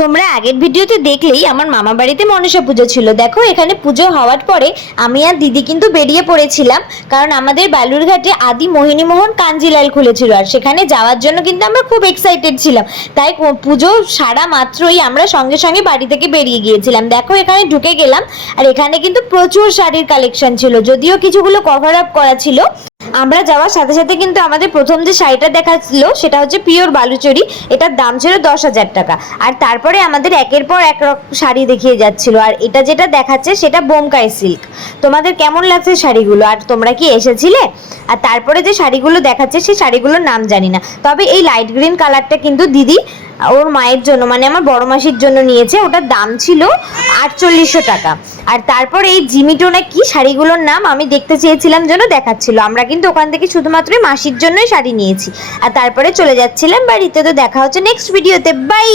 তোমরা আগের ভিডিওতে দেখলেই আমার মামা বাড়িতে মনসা পুজো ছিল। দেখো এখানে পুজো হওয়ার পরে আমি আর দিদি কিন্তু বেরিয়ে পড়েছিলাম, কারণ আমাদের বালুরঘাটে আদি মোহিনীমোহন কাঞ্জিলাল খুলেছিল আর সেখানে যাওয়ার জন্য কিন্তু আমরা খুব এক্সাইটেড ছিলাম। তাই পুজো সারা মাত্রই আমরা সঙ্গে সঙ্গে বাড়ি থেকে বেরিয়ে গিয়েছিলাম। দেখো এখানে ঢুকে গেলাম আর এখানে কিন্তু প্রচুর শাড়ির কালেকশন ছিল, যদিও কিছুগুলো কভার আপ করা ছিল। আমরা যাওয়ার সাথে সাথে কিন্তু আমাদের প্রথম যে শাড়িটা দেখাচ্ছিল সেটা হচ্ছে পিওর বালুচরি, এটার দাম ছিল 10,000 টাকা। আর তারপরে আমাদের একের পর এক শাড়ি দেখিয়ে যাচ্ছিল, আর এটা যেটা দেখাচ্ছে সেটা বোমকাই সিল্ক। তোমাদের কেমন লাগছে শাড়িগুলো, আর তোমরা কি এসেছিলে? আর তারপরে যে শাড়িগুলো দেখাচ্ছে সেই শাড়িগুলোর নাম জানি না, তবে এই লাইট গ্রিন কালারটা কিন্তু দিদি ওর মায়ের জন্য মানে আমার বড় মাসির জন্য নিয়েছে, ওটার দাম ছিল 4800 টাকা। আর তারপর এই জিমিটো না কি শাড়িগুলোর নাম আমি দেখতে চেয়েছিলাম যেন দেখাচ্ছিল, আমরা কিন্তু ওখান থেকে শুধুমাত্র মাসির জন্যই শাড়ি নিয়েছি। আর তারপরে চলে যাচ্ছিলাম বাড়িতে। তো দেখা হচ্ছে নেক্সট ভিডিওতে, বাই।